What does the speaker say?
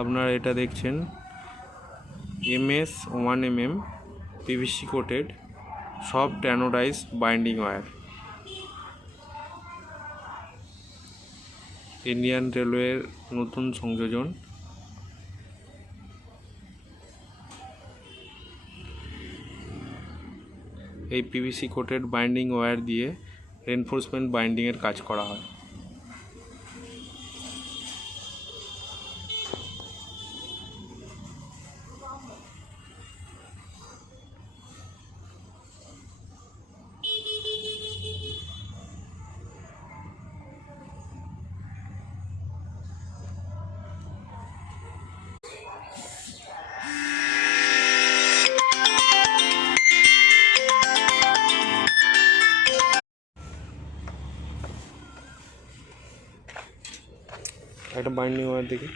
আপনারা এটা দেখছেন MS1mm PVC coated soft anodize binding wire, Indian রেলওয়ের নতুন সংযোজন। এই PVC কোটেড বাইন্ডিং ওয়্যার দিয়ে রেনফোর্সমেন্ট বাইন্ডিংয়ের কাজ করা হয়। একটা বাইন্ডিং ওয়্যার দেখি।